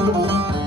Música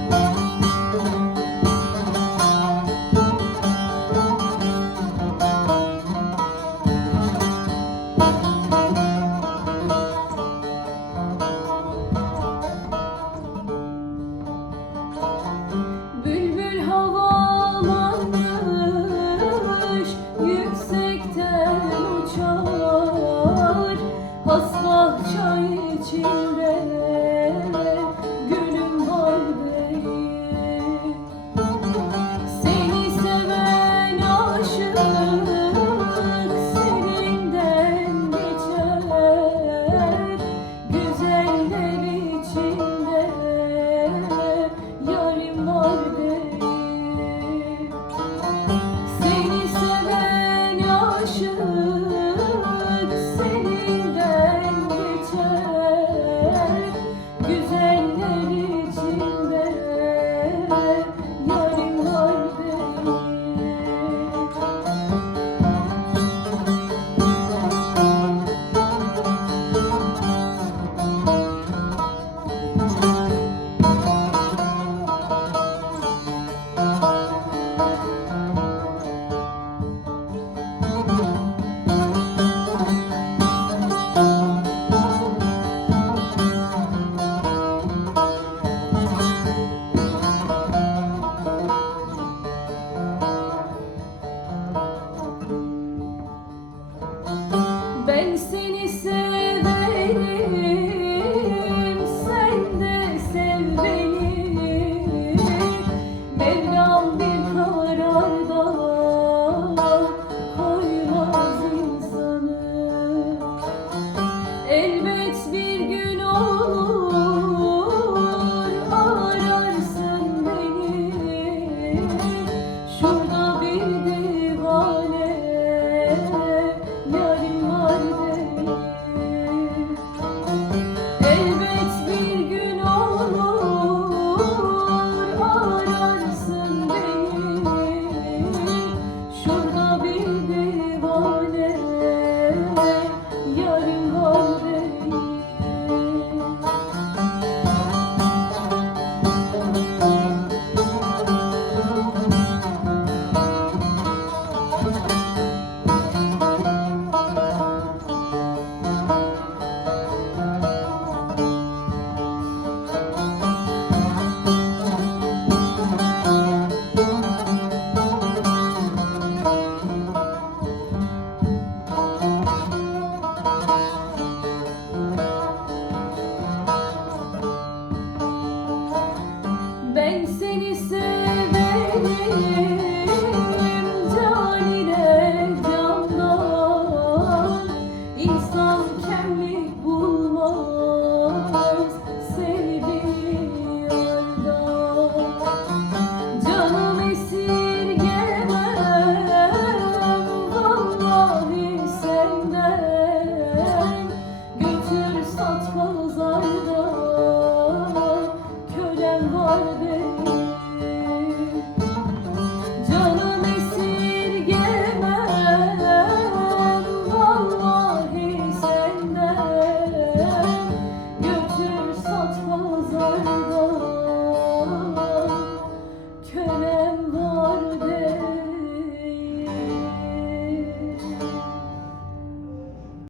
Alex good.